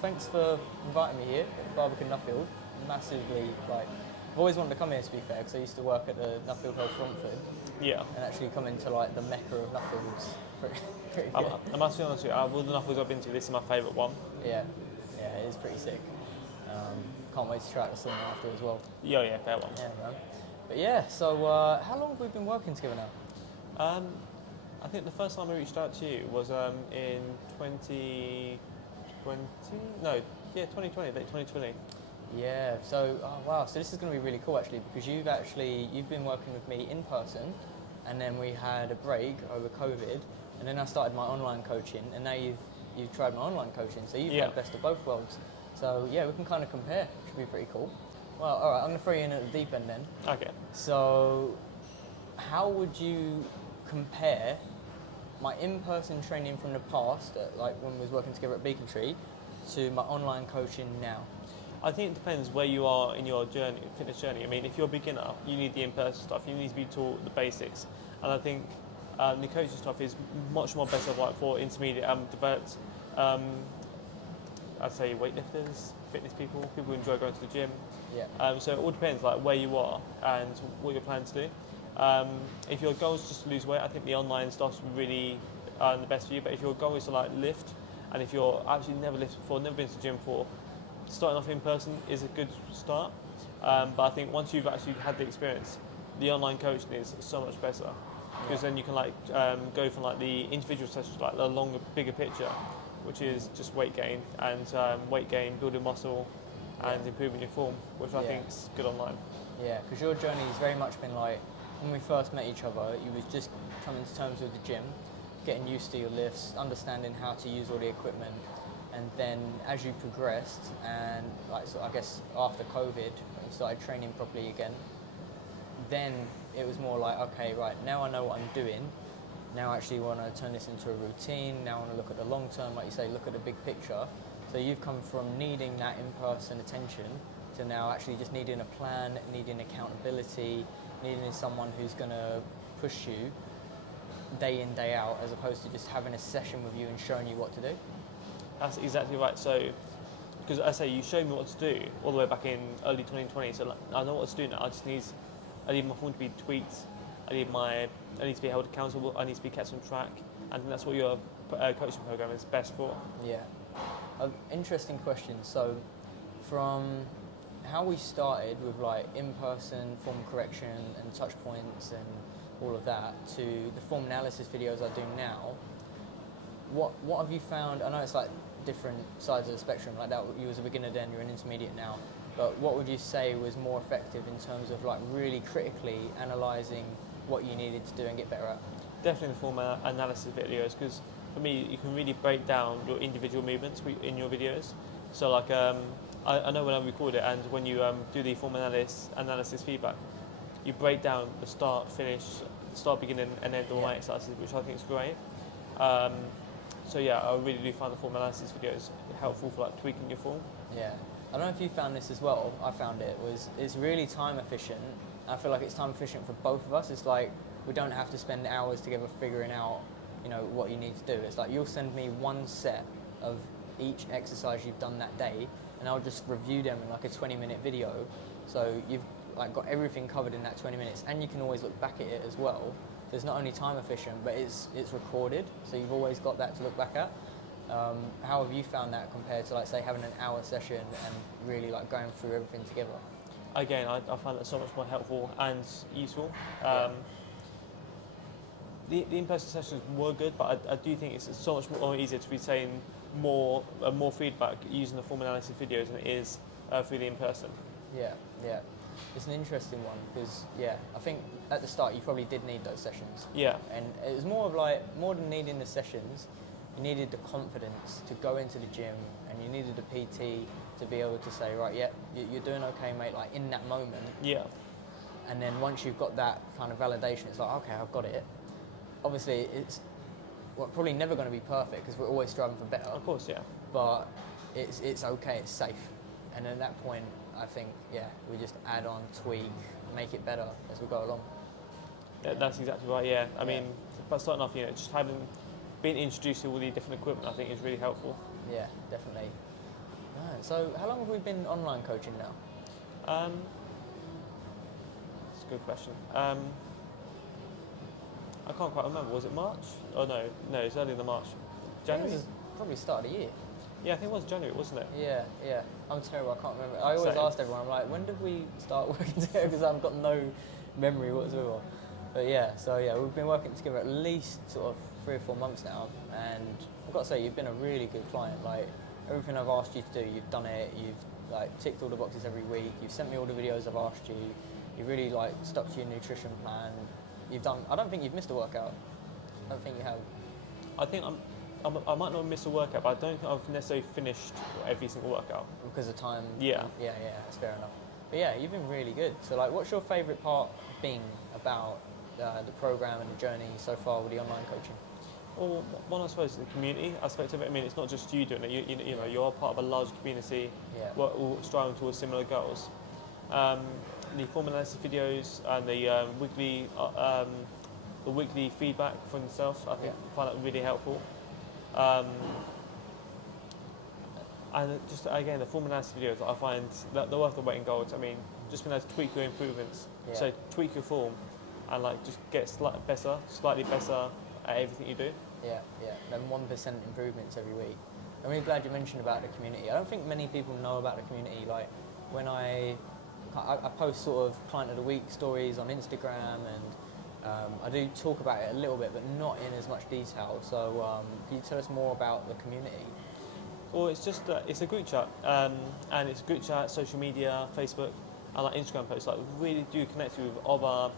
Thanks for inviting me here at Barbican Nuffield. Massively, I've always wanted to come here to be fair, because I used to work at the Nuffield Health Romford, Yeah. and actually come into like the mecca of Nuffield's pretty I, good. I must be honest with you, all the Knuckles I've been to, this is my favourite one. Yeah, yeah, it is pretty sick. Can't wait to try out the cinema after as well. Yeah, fair one. Yeah, man. But yeah, so how long have we been working together now? I think the first time I reached out to you was in 2020. No, yeah, 2020, late 2020. Yeah, so oh, wow, so this is going to be really cool actually, because you've been working with me in person, and then we had a break over COVID, and then I started my online coaching, and now you've tried my online coaching, so you've Yeah. had best of both worlds. So yeah, we can kind of compare. Should be pretty cool. Well, all right, I'm going to throw you in at the deep end then. Okay. So, how would you compare my in-person training from the past, like when we was working together at Beacon Tree, to my online coaching now? I think it depends where you are in your journey, fitness journey. I mean, if you're a beginner, you need the in-person stuff. You need to be taught the basics, and I think the coaching stuff is much more better like for intermediate developed. I'd say weightlifters, fitness people, people who enjoy going to the gym. Yeah. So it all depends like where you are and what you're planning to do. If your goal is just to lose weight, I think the online stuff's really the best for you. But if your goal is to like lift, and if you're actually never lifted before, never been to the gym before, starting off in person is a good start. But I think once you've actually had the experience, the online coaching is so much better, because then you can like go from like the individual sessions, like the longer, bigger picture, which is just weight gain, building muscle, and improving your form, which I Yeah. think is good online. Yeah, because your journey has very much been like, when we first met each other, you was just coming to terms with the gym, getting used to your lifts, understanding how to use all the equipment, and then as you progressed, and like so I guess after COVID, when you started training properly again, then it was more like, okay, right, now I know what I'm doing. Now I actually want to turn this into a routine. Now I want to look at the long term, like you say, look at the big picture. So you've come from needing that in-person attention to now actually just needing a plan, needing accountability, needing someone who's going to push you day in, day out, as opposed to just having a session with you and showing you what to do. That's exactly right. So, because I say you showed me what to do all the way back in early 2020, so like, I know what to do now. I need my form to be tweaked. I need to be held accountable. I need to be kept on track. And I think that's what your coaching program is best for. Yeah. Interesting question. So, from how we started with like in-person form correction and touch points and all of that, to the form analysis videos I do now, what have you found? I know it's like different sides of the spectrum. Like that, you was a beginner then, you're an intermediate now. But what would you say was more effective in terms of like really critically analysing what you needed to do and get better at? Definitely the form analysis videos, because for me, you can really break down your individual movements in your videos. So like, I know when I record it and when you do the form analysis feedback, you break down the start, finish, start, beginning, and end all my exercises, which I think is great. So yeah, I really do find the form analysis videos helpful for like tweaking your form. Yeah. I don't know if you found this as well. I found it's really time efficient. I feel like it's time efficient for both of us. It's like we don't have to spend hours together figuring out, what you need to do. It's like you'll send me one set of each exercise you've done that day, and I'll just review them in like a 20-minute video. So you've like got everything covered in that 20 minutes, and you can always look back at it as well. So it's not only time efficient, but it's recorded, so you've always got that to look back at. How have you found that compared to like say having an hour session and really like going through everything together? Again, I find that so much more helpful and useful. The in-person sessions were good, but I do think it's so much more easier to retain more feedback using the form analysis videos than it is through the in-person. Yeah, yeah. It's an interesting one because, I think at the start you probably did need those sessions. Yeah. And it was more than needing the sessions, you needed the confidence to go into the gym, and you needed the PT to be able to say, right, you're doing okay, mate, like in that moment. Yeah. And then once you've got that kind of validation, it's like, okay, I've got it. Obviously, it's probably never going to be perfect because we're always striving for better. Of course, yeah. But it's okay, it's safe. And at that point, I think, we just add on, tweak, make it better as we go along. Yeah, that's exactly right, yeah. I mean, but starting off, just being introduced to all the different equipment, I think is really helpful. Yeah, definitely. Excellent. So how long have we been online coaching now? That's a good question. I can't quite remember. Was it March? Oh no, it's earlier than March. January? I think it was probably start of the year. Yeah, I think it was January, wasn't it? Yeah. I'm terrible. I can't remember. I always Same. asked everyone, I'm like, when did we start working together? Because I've got no memory whatsoever. But yeah, so yeah, we've been working together at least sort of 3 or 4 months now, and I've got to say, you've been a really good client. Like everything I've asked you to do, you've done it. You've like ticked all the boxes every week. You've sent me all the videos I've asked you. You've really like stuck to your nutrition plan. You've done. I don't think you've missed a workout. I don't think you have. I think I might not miss a workout, but I don't think I've necessarily finished every single workout. Because of time. Yeah. Yeah, that's fair enough. But yeah, you've been really good. So like, what's your favourite part been about the program and the journey so far with the online coaching? Well, one I suppose is the community aspect of it. I mean, it's not just you doing it. You know, you're part of a large community. Yeah. We're all striving towards similar goals. The form analysis videos and the weekly feedback from yourself, I think I find that really helpful. And just again, the form analysis videos, I find that they're worth the weight in gold. I mean, just being able to tweak your improvements. Yeah. So tweak your form, and like just get slightly better at everything you do. Yeah. Then 1% improvements every week. I'm really glad you mentioned about the community. I don't think many people know about the community. Like when I post sort of client of the week stories on Instagram, and I do talk about it a little bit, but not in as much detail. So can you tell us more about the community? Well, it's just it's a group chat, and it's a group chat, social media, Facebook, and like Instagram posts. Like really do connect you with other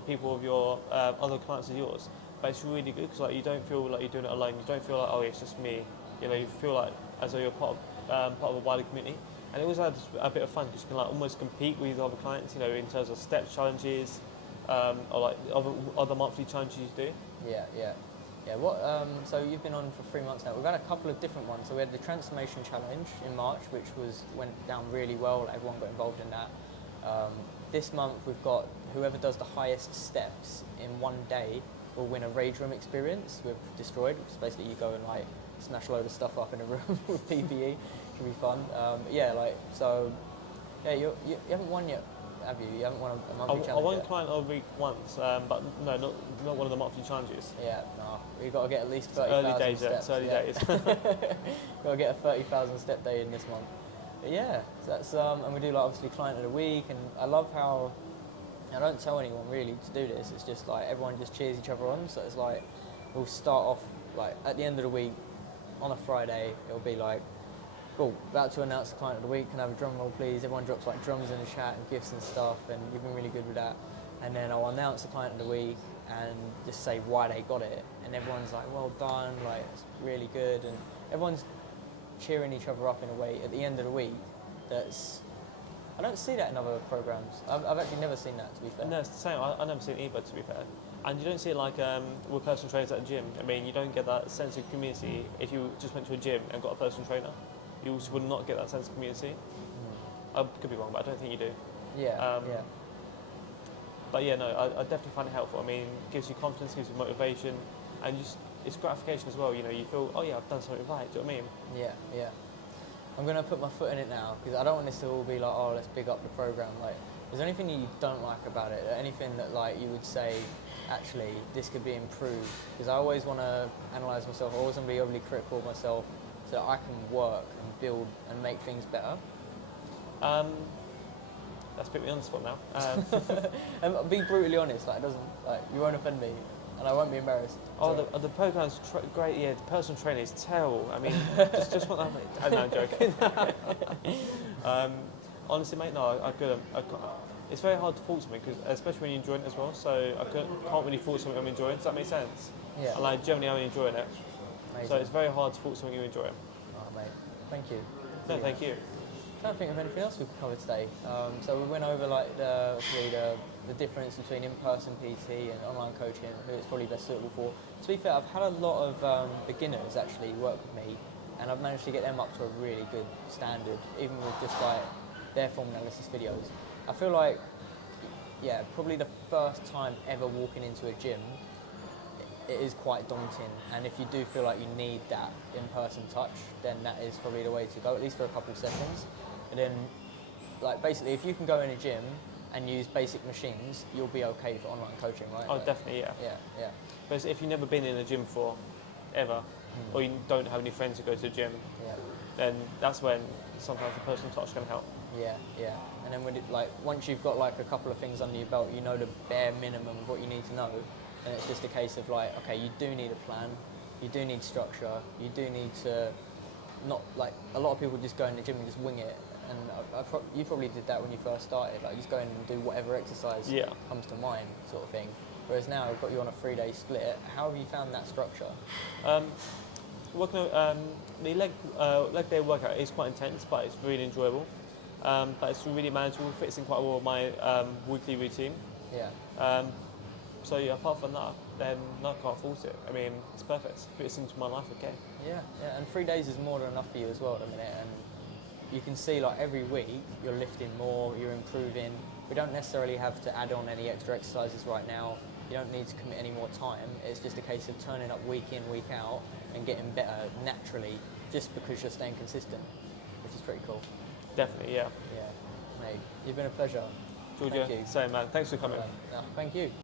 people of your other clients of yours. But it's really good because like you don't feel like you're doing it alone. You don't feel like it's just me. You know, you feel like as though you're part of a wider community. And it always adds a bit of fun because you can like almost compete with other clients. You know, in terms of steps challenges, or like other monthly challenges you do. Yeah. What? So you've been on for 3 months now. We've had a couple of different ones. So we had the Transformation Challenge in March, which went down really well. Everyone got involved in that. This month we've got whoever does the highest steps in one day will win a Rage Room experience with Destroyed, which is basically you go and like smash a load of stuff up in a room with PPE. Should be fun. You haven't won yet, have you? You haven't won a monthly challenge I won yet? client of the week once, but no, not one of the monthly challenges. Yeah, no. We've got to get at least It's early 30,000 days, steps. it's early days. Got to get a 30,000 step day in this month. But yeah, so that's and we do like obviously client of the week, and I love how I don't tell anyone really to do this. It's just like everyone just cheers each other on. So it's like we'll start off like at the end of the week on a Friday. It'll be like, cool, about to announce the client of the week. Can I have a drum roll, please? Everyone drops like drums in the chat and gifts and stuff, and you've been really good with that. And then I'll announce the client of the week and just say why they got it, and everyone's like, well done, like it's really good, and everyone's cheering each other up in a way at the end of the week. I don't see that in other programs. I've actually never seen that, to be fair. No, it's the same. I never seen it either, to be fair. And you don't see it like with personal trainers at a gym. I mean, you don't get that sense of community if you just went to a gym and got a personal trainer. You also would not get that sense of community. I could be wrong, but I don't think you do. Yeah. But yeah, no, I definitely find it helpful. I mean, it gives you confidence, gives you motivation, and it's gratification as well. You know, you feel, oh yeah, I've done something right. Do you know what I mean? Yeah. I'm going to put my foot in it now, because I don't want this to all be like, oh, let's big up the program. Like, is there anything you don't like about it? Anything that like you would say, actually, this could be improved? Because I always want to analyse myself. I always want to be overly critical of myself so that I can work and build and make things better. That's put me on the spot now. And be brutally honest. Like, it doesn't like you won't offend me, and I won't be embarrassed. The program's great. Yeah, the personal training is terrible. I mean, just want that. No, I'm joking. Honestly, mate, no, I couldn't. It's very hard to fault something, because especially when you're enjoying it as well. So I can't really fault something I'm enjoying. Does that make sense? Yeah. And like generally, I'm enjoying it. Amazing. So it's very hard to fault something you enjoy. Oh, mate, thank you. No, thank you. I don't think of anything else we could cover today. So we went over like the difference between in-person PT and online coaching, who it's probably best suitable for. To be fair, I've had a lot of beginners actually work with me, and I've managed to get them up to a really good standard, even with just like their form analysis videos. I feel like, yeah, probably the first time ever walking into a gym, it is quite daunting. And if you do feel like you need that in-person touch, then that is probably the way to go, at least for a couple of sessions. And then, like, basically, if you can go in a gym and use basic machines, you'll be okay for online coaching, right? Oh, definitely, yeah. Yeah. But if you've never been in a gym before, ever, or you don't have any friends who go to the gym, Yeah. then that's when sometimes the personal touch can help. Yeah. And then once you've got like a couple of things under your belt, you know the bare minimum of what you need to know. And it's just a case of like, okay, you do need a plan, you do need structure, you do need to not like a lot of people just go in the gym and just wing it. And you probably did that when you first started, like just go in and do whatever exercise comes to mind, sort of thing. Whereas now we've got you on a 3-day split. How have you found that structure? Working the leg day workout is quite intense, but it's really enjoyable. But it's really manageable, fits in quite well with my weekly routine. Yeah. So yeah, apart from that, then no, I can't fault it. I mean, it's perfect. Fits into my life, okay. Yeah. And 3 days is more than enough for you as well at the minute. And you can see like every week you're lifting more, you're improving. We don't necessarily have to add on any extra exercises right now. You don't need to commit any more time. It's just a case of turning up week in, week out and getting better naturally just because you're staying consistent, which is pretty cool. Definitely, yeah. Yeah, mate, you've been a pleasure. Georgia, Thank you. same man. Thanks for coming. No, thank you.